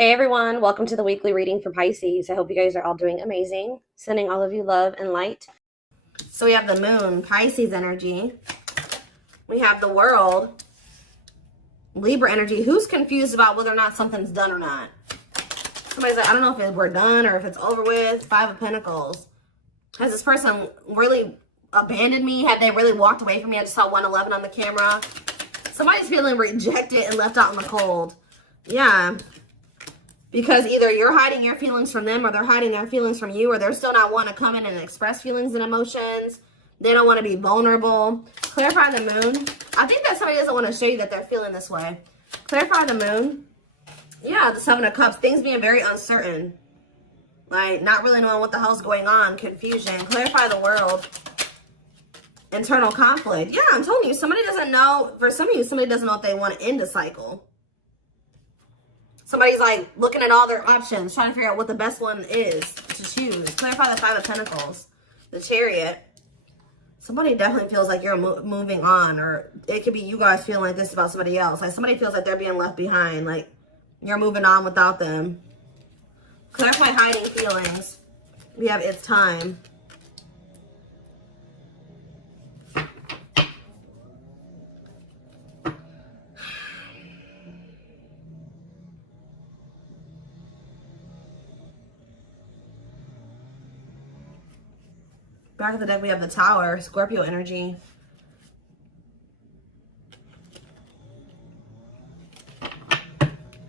Hey everyone, welcome to the weekly reading for Pisces. I hope you guys are all doing amazing. Sending all of you love and light. So we have the moon, Pisces energy. We have the world, Libra energy. Who's confused about whether or not something's done or not? Somebody's like, I don't know if we're done or if it's over with. Five of Pentacles. Has this person really abandoned me? Have they really walked away from me? I just saw 111 on the camera. Somebody's feeling rejected and left out in the cold. Yeah. Because either you're hiding your feelings from them or they're hiding their feelings from you, or they're still not wanting to come in and express feelings and emotions. They don't want to be vulnerable. Clarify the moon. I think that somebody doesn't want to show you that they're feeling this way. Clarify the moon. Yeah, the Seven of Cups. Things being very uncertain. Like, not really knowing what the hell's going on. Confusion. Clarify the world. Internal conflict. Yeah, I'm telling you, somebody doesn't know. For some of you, somebody doesn't know if they want to end a cycle. Somebody's like looking at all their options, trying to figure out what the best one is to choose. Clarify the Five of Pentacles, the Chariot. Somebody definitely feels like you're moving on, or it could be you guys feeling like this about somebody else. Like somebody feels like they're being left behind, like you're moving on without them. Clarify hiding feelings. We have it's time. Back of the deck, we have the Tower, Scorpio energy.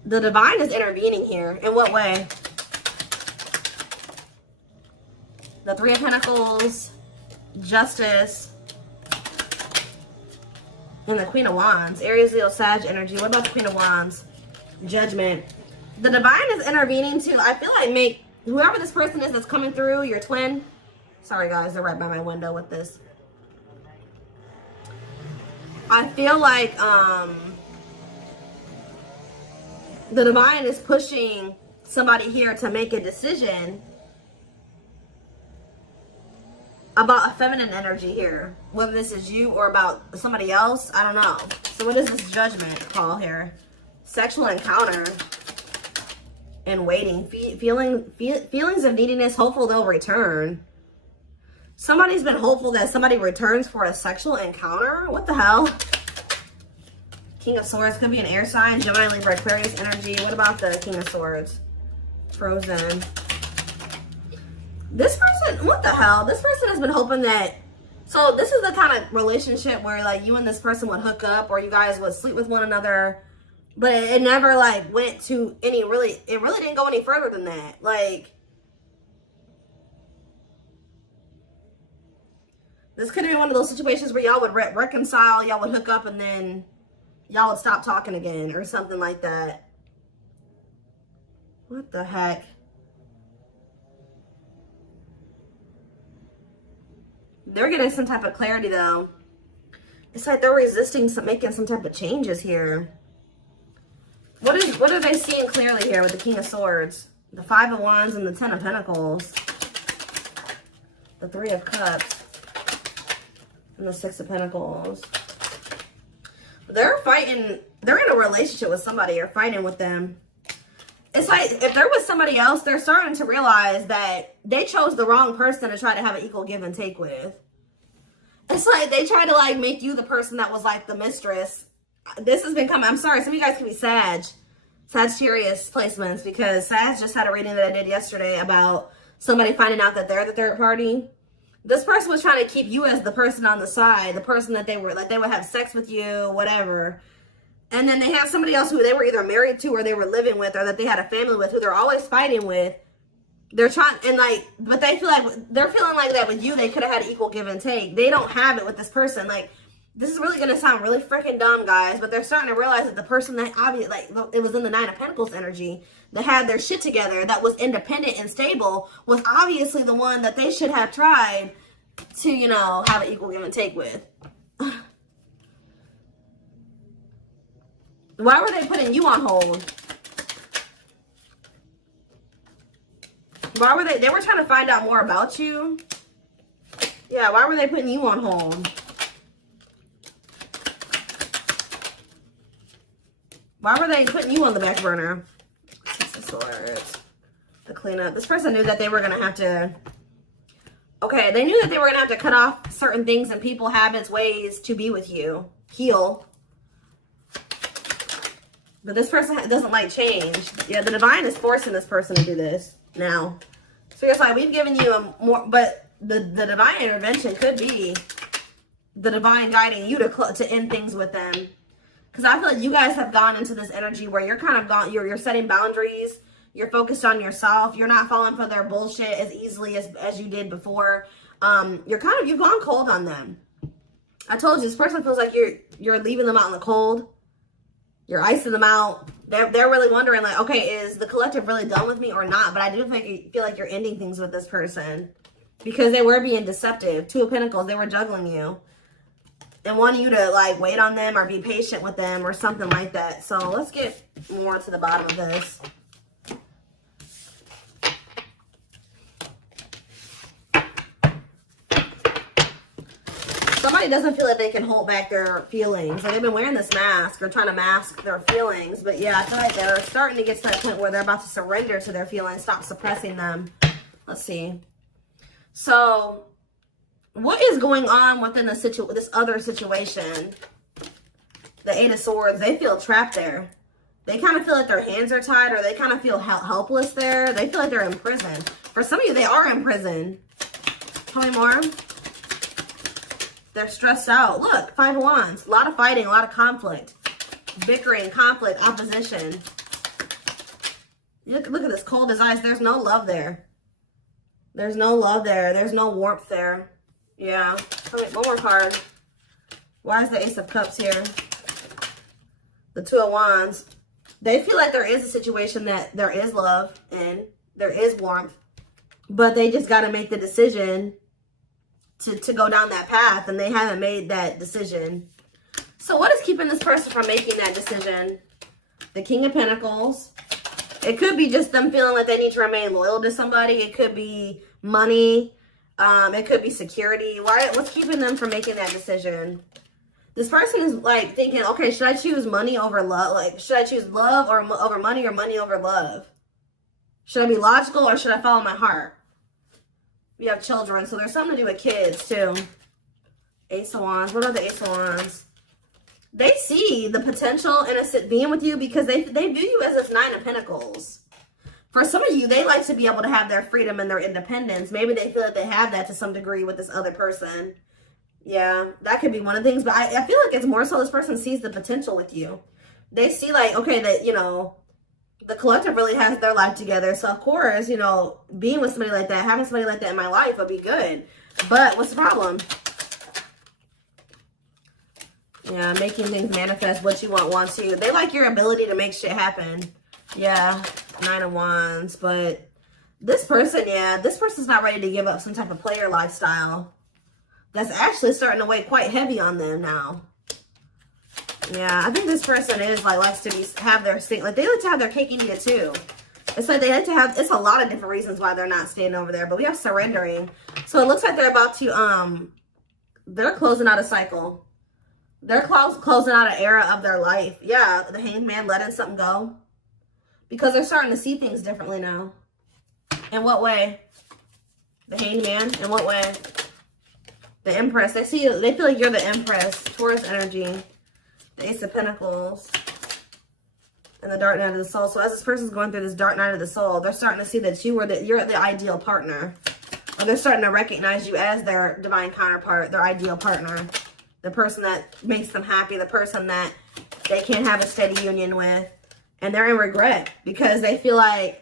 The Divine is intervening here. In what way? The Three of Pentacles, Justice, and the Queen of Wands. Aries, Leo, Sag energy. What about the Queen of Wands? Judgment. The Divine is intervening too. I feel like whoever this person is that's coming through, your twin. Sorry guys, they're right by my window with this. I feel like the Divine is pushing somebody here to make a decision about a feminine energy here. Whether this is you or about somebody else, I don't know. So what is this Judgment call here? Sexual encounter and waiting. Feelings of neediness, hopeful they'll return. Somebody's been hopeful that somebody returns for a sexual encounter. What the hell? King of Swords could be an air sign. Gemini, Libra, Aquarius energy. What about the King of Swords? Frozen. This person, what the hell? This person has been hoping that... So this is the kind of relationship where like you and this person would hook up or you guys would sleep with one another. But it never like went to any really... It really didn't go any further than that. Like... This could have been one of those situations where y'all would reconcile, y'all would hook up, and then y'all would stop talking again or something like that. What the heck? They're getting some type of clarity, though. It's like they're resisting making some type of changes here. What are they seeing clearly here with the King of Swords? The Five of Wands and the Ten of Pentacles. The Three of Cups. And the Six of Pentacles. They're fighting. They're in a relationship with somebody or fighting with them. It's like if there was somebody else, they're starting to realize that they chose the wrong person to try to have an equal give and take with. It's like they try to like make you the person that was like the mistress. This has been coming. I'm sorry. Some of you guys can be Sagittarius placements because Sag just had a reading that I did yesterday about somebody finding out that they're the third party. This person was trying to keep you as the person on the side, the person that they were, like they would have sex with you, whatever. And then they have somebody else who they were either married to or they were living with or that they had a family with who they're always fighting with. They're trying, and like, but they feel like, they're feeling like that with you, they could have had equal give and take. They don't have it with this person. Like, this is really going to sound really freaking dumb, guys, but they're starting to realize that the person that obviously, like, it was in the Nine of Pentacles energy, that had their shit together, that was independent and stable, was obviously the one that they should have tried to, you know, have an equal give and take with. Why were they putting you on hold? Why were they were trying to find out more about you? Yeah, why were they putting you on hold? Why were they putting you on the back burner? of Swords. The cleanup. This person knew that they were going to have to... Okay, they knew that they were going to have to cut off certain things and people, habits, ways to be with you. Heal. But this person doesn't like change. Yeah, the divine is forcing this person to do this now. So it's like, we've given you a more... But the divine intervention could be the divine guiding you to end things with them. Because I feel like you guys have gone into this energy where you're kind of gone... You're setting boundaries. You're focused on yourself. You're not falling for their bullshit as easily as you did before. You've gone cold on them. I told you, this person feels like you're leaving them out in the cold. You're icing them out. They're really wondering, like, okay, is the collective really done with me or not? But I do feel like you're ending things with this person because they were being deceptive. Two of Pentacles, they were juggling you and wanting you to, like, wait on them or be patient with them or something like that. So let's get more to the bottom of this. Somebody doesn't feel like they can hold back their feelings. Like they've been wearing this mask or trying to mask their feelings. But yeah, I feel like they're starting to get to that point where they're about to surrender to their feelings, stop suppressing them. Let's see. So what is going on within this other situation? The Eight of Swords, they feel trapped there. They kind of feel like their hands are tied, or they kind of feel helpless there. They feel like they're in prison. For some of you, they are in prison. Tell me more. They're stressed out. Look, Five of Wands. A lot of fighting, a lot of conflict. Bickering, conflict, opposition. Look at this cold as ice. There's no love there. There's no love there. There's no warmth there. Yeah. Tell me one more card. Why is the Ace of Cups here? The Two of Wands. They feel like there is a situation that there is love and there is warmth. But they just got to make the decision to go down that path, and they haven't made that decision. So what is keeping this person from making that decision? The King of Pentacles. It could be just them feeling like they need to remain loyal to somebody. It could be money. It could be security. What's keeping them from making that decision? This person is like thinking, okay, should I choose money over love? Like, should I choose love over money or money over love? Should I be logical or should I follow my heart? We have children, so there's something to do with kids, too. Ace of Wands. What about the Ace of Wands? They see the potential in being with you because they view you as this Nine of Pentacles. For some of you, they like to be able to have their freedom and their independence. Maybe they feel that they have that to some degree with this other person. Yeah, that could be one of the things. But I feel like it's more so this person sees the potential with you. They see, like, okay, that, you know, the collective really has their life together. So, of course, you know, being with somebody like that, having somebody like that in my life would be good. But what's the problem? Yeah, making things manifest. What you want wants you. They like your ability to make shit happen. Yeah, Nine of Wands. But this person, yeah, this person's not ready to give up some type of player lifestyle. That's actually starting to weigh quite heavy on them now. Yeah, I think this person is like likes to have their thing. Like they like to have their cake and eat it too. It's like they like to have. It's a lot of different reasons why they're not staying over there. But we have surrendering. So it looks like they're about to they're closing out a cycle. They're closing out an era of their life. Yeah, the Hanged Man letting something go because they're starting to see things differently now. In what way? The Hanged Man. In what way? The Empress. They feel like you're the Empress. Taurus energy. The Ace of Pentacles. And the Dark Night of the Soul. So as this person's going through this Dark Night of the Soul, they're starting to see that you're the ideal partner. Or they're starting to recognize you as their divine counterpart, their ideal partner. The person that makes them happy, the person that they can't have a steady union with. And they're in regret because they feel like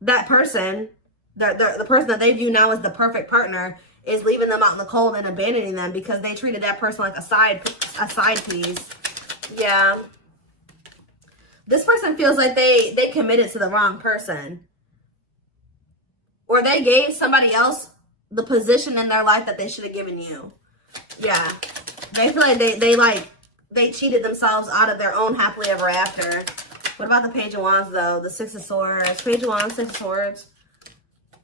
that person, the person that they view now as the perfect partner, is leaving them out in the cold and abandoning them because they treated that person like a side piece. Yeah. This person feels like they committed to the wrong person. Or they gave somebody else the position in their life that they should have given you. Yeah. They feel like they cheated themselves out of their own happily ever after. What about the Page of Wands, though? The Six of Swords. Page of Wands, Six of Swords.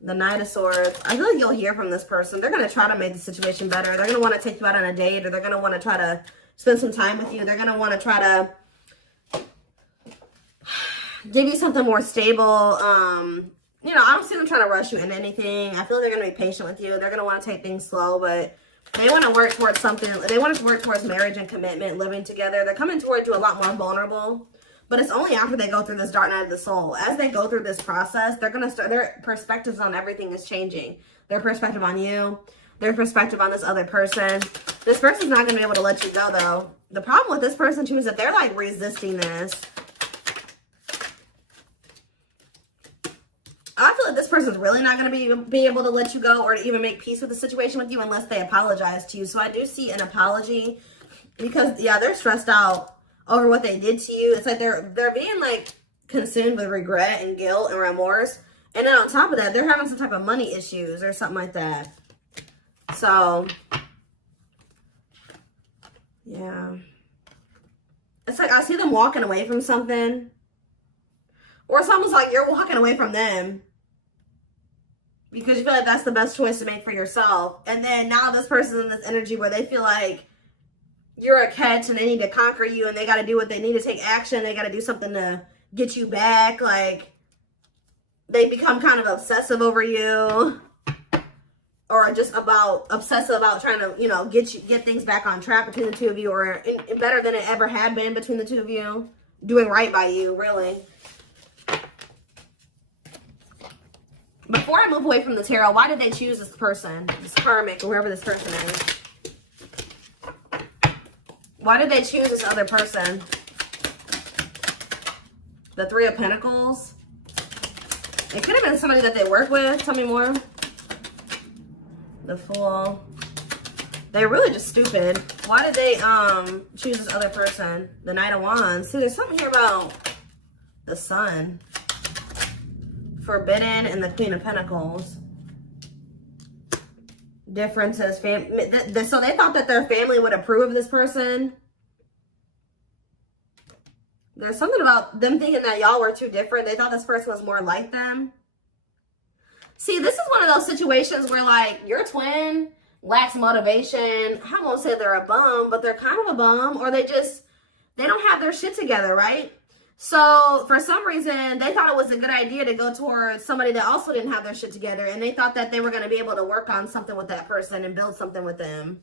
The Knight of Swords. I feel like you'll hear from this person. They're going to try to make the situation better. They're going to want to take you out on a date, or they're going to want to try to spend some time with you. They're going to want to try to give you something more stable. You know, I don't see them trying to rush you into anything. I feel like they're going to be patient with you. They're going to want to take things slow, but they want to work towards something. They want to work towards marriage and commitment, living together. They're coming towards you a lot more vulnerable, but it's only after they go through this dark night of the soul. As they go through this process, they're going to start, their perspectives on everything is changing. Their perspective on you, their perspective on this other person. This person's not going to be able to let you go, though. The problem with this person, too, is that they're, like, resisting this. I feel like this person's really not going to be able to let you go or to even make peace with the situation with you unless they apologize to you. So I do see an apology because, yeah, they're stressed out over what they did to you. It's like they're being, like, consumed with regret and guilt and remorse. And then on top of that, they're having some type of money issues or something like that. So, yeah. It's like I see them walking away from something. Or it's almost like you're walking away from them because you feel like that's the best choice to make for yourself. And then now this person's in this energy where they feel like you're a catch and they need to conquer you and they got to do what they need to take action. They got to do something to get you back. Like, they become kind of obsessive over you or just obsessive about trying to, you know, get things back on track between the two of you or better than it ever had been between the two of you. Doing right by you, really. Before I move away from the tarot, why did they choose this person? This karmic, or whoever this person is. Why did they choose this other person? The Three of Pentacles. It could have been somebody that they work with. Tell me more. The Fool. They're really just stupid. Why did they choose this other person? The Knight of Wands. See, there's something here about the Sun. Forbidden and the Queen of Pentacles. Differences. So they thought that their family would approve of this person. There's something about them thinking that y'all were too different. They thought this person was more like them. See, this is one of those situations where, like, your twin lacks motivation. I won't say they're a bum, but they're kind of a bum. Or they don't have their shit together, right? So, for some reason, they thought it was a good idea to go towards somebody that also didn't have their shit together. And they thought that they were going to be able to work on something with that person and build something with them.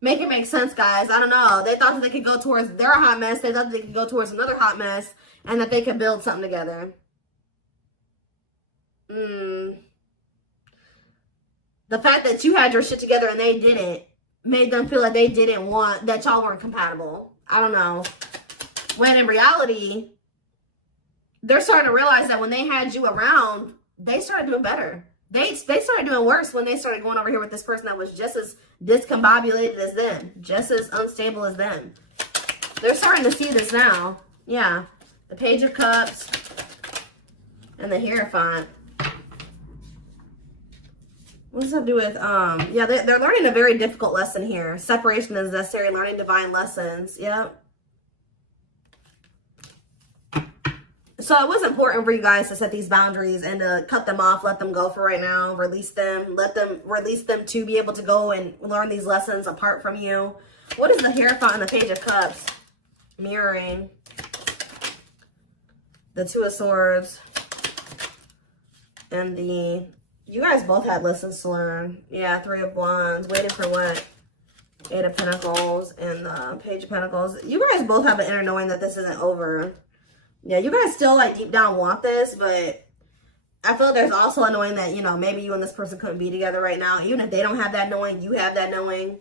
Make it make sense, guys. I don't know. They thought that they could go towards their hot mess. They thought that they could go towards another hot mess. And that they could build something together. The fact that you had your shit together and they didn't made them feel like they didn't want, that y'all weren't compatible. I don't know. When in reality, they're starting to realize that when they had you around, they started doing better. They started doing worse when they started going over here with this person that was just as discombobulated as them. Just as unstable as them. They're starting to see this now. Yeah. The Page of Cups. And the Hierophant. What does that do with, yeah, they're learning a very difficult lesson here. Separation is necessary, learning divine lessons. Yep. So it was important for you guys to set these boundaries and to cut them off, let them go for right now, release them, release them to be able to go and learn these lessons apart from you. What is the Hierophant and the Page of Cups? Mirroring. The Two of Swords. And you guys both had lessons to learn. Yeah, Three of Wands. Waiting for what? Eight of Pentacles and the Page of Pentacles. You guys both have an inner knowing that this isn't over. Yeah, you guys still, like, deep down want this, but I feel there's also a knowing that, you know, maybe you and this person couldn't be together right now. Even if they don't have that knowing, you have that knowing.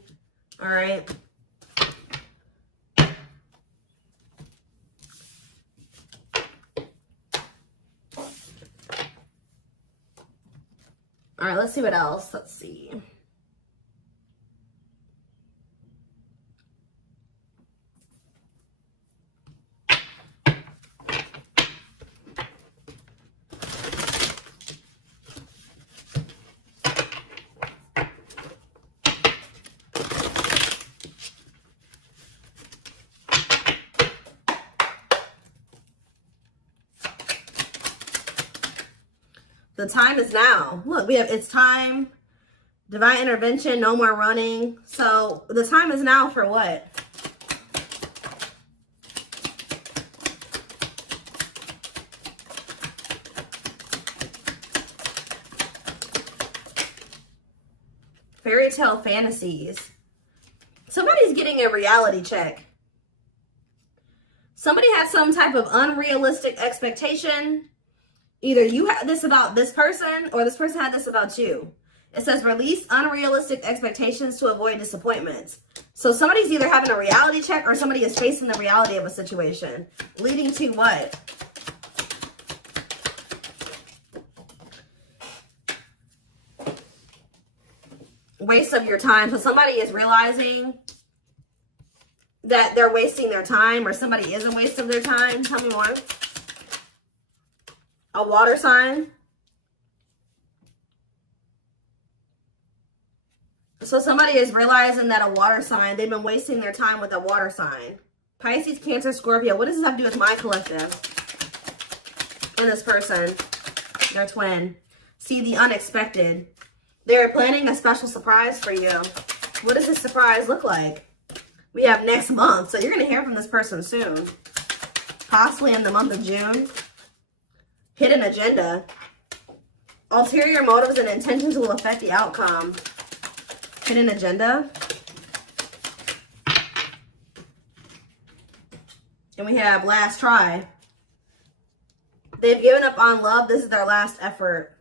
All right? All right, let's see what else. Let's see. The time is now. Look, we have, it's time, divine intervention, no more running. So the time is now for what? Fairy tale fantasies. Somebody's getting a reality check. Somebody had some type of unrealistic expectation. Either you had this about this person or this person had this about you. It says release unrealistic expectations to avoid disappointments. So somebody's either having a reality check or somebody is facing the reality of a situation. Leading to what? Waste of your time. So somebody is realizing that they're wasting their time, or somebody is a waste of their time. Tell me more. A water sign. So somebody is realizing that a water sign, they've been wasting their time with a water sign. Pisces, Cancer, Scorpio. What does this have to do with my collective? And this person, their twin. See the unexpected. They're planning a special surprise for you. What does this surprise look like? We have next month. So you're going to hear from this person soon. Possibly in the month of June. Hidden agenda. Ulterior motives and intentions will affect the outcome. Hidden agenda. And we have last try. They've given up on love. This is their last effort.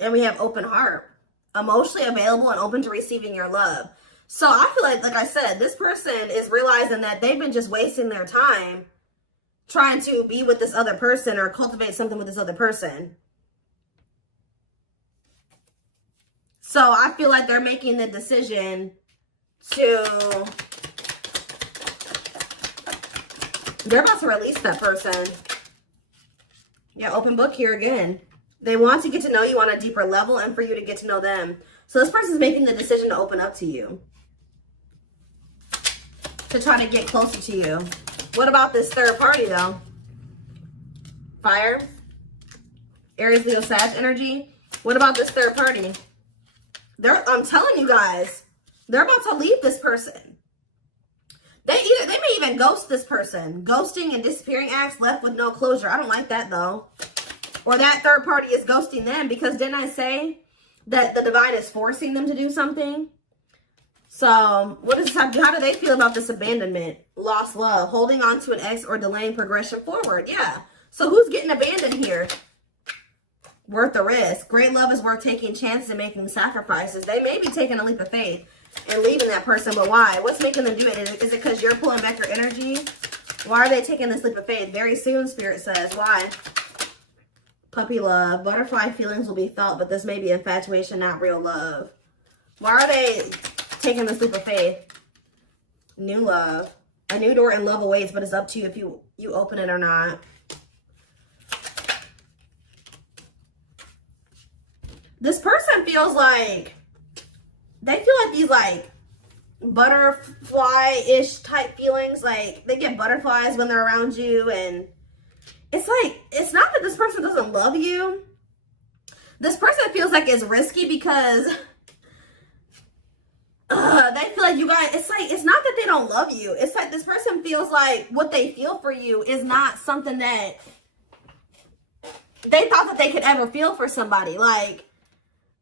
And we have open heart. Emotionally available and open to receiving your love. So I feel like I said, this person is realizing that they've been just wasting their time trying to be with this other person or cultivate something with this other person. So I feel like they're making the decision to, they're about to release that person. Yeah, open book here again. They want to get to know you on a deeper level and for you to get to know them. So this person's making the decision to open up to you. To try to get closer to you. What about this third party though? Fire. Aries, Leo, Sag energy. What about this third party? I'm telling you guys, they're about to leave this person. They may even ghost this person. Ghosting and disappearing acts left with no closure. I don't like that though. Or that third party is ghosting them, because didn't I say that the divine is forcing them to do something? So what does this have to do? How do they feel about this abandonment? Lost love, holding on to an ex, or delaying progression forward. Yeah. So who's getting abandoned here? Worth the risk. Great love is worth taking chances and making sacrifices. They may be taking a leap of faith and leaving that person, but why? What's making them do it? Is it because you're pulling back your energy? Why are they taking this leap of faith? Very soon, Spirit says. Why? Puppy love. Butterfly feelings will be felt, but this may be infatuation, not real love. Why are they taking this leap of faith? New love. A new door and love awaits, but it's up to you if you open it or not. This person feels like, they feel like these like butterfly-ish type feelings. Like they get butterflies when they're around you, and it's like, it's not that this person doesn't love you. This person feels like it's risky because they feel like you guys, it's like, it's not that they don't love you. It's like this person feels like what they feel for you is not something that they thought that they could ever feel for somebody. Like,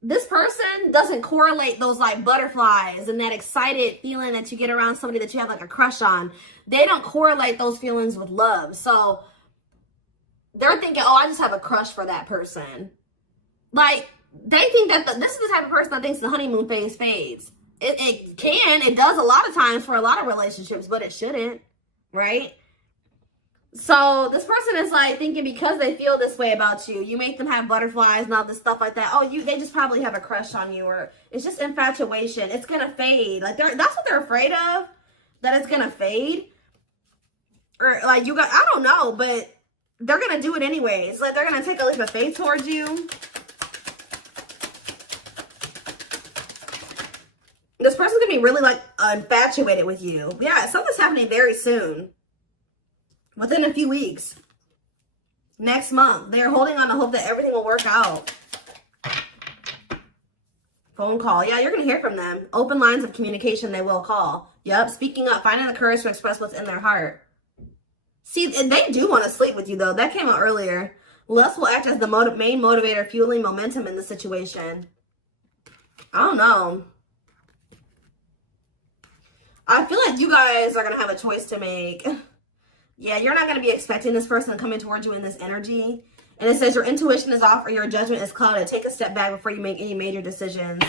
this person doesn't correlate those like butterflies and that excited feeling that you get around somebody that you have like a crush on. They don't correlate those feelings with love. So they're thinking, oh, I just have a crush for that person. Like, they think that this is the type of person that thinks the honeymoon phase fades. It does a lot of times for a lot of relationships, but it shouldn't, right? So this person is like thinking because they feel this way about you, you make them have butterflies and all this stuff like that. Oh, they just probably have a crush on you, or it's just infatuation. It's going to fade. Like that's what they're afraid of, that it's going to fade. Or like I don't know, but they're going to do it anyways. Like they're going to take a leap of faith towards you. This person's going to be really like infatuated with you. Yeah, something's happening very soon. Within a few weeks. Next month. They're holding on to hope that everything will work out. Phone call. Yeah, you're going to hear from them. Open lines of communication, they will call. Yep, speaking up. Finding the courage to express what's in their heart. See, they do want to sleep with you, though. That came out earlier. Lust will act as the main motivator, fueling momentum in the situation. I don't know. I feel like you guys are going to have a choice to make. Yeah, you're not going to be expecting this person to come in towards you in this energy. And it says your intuition is off or your judgment is clouded. Take a step back before you make any major decisions.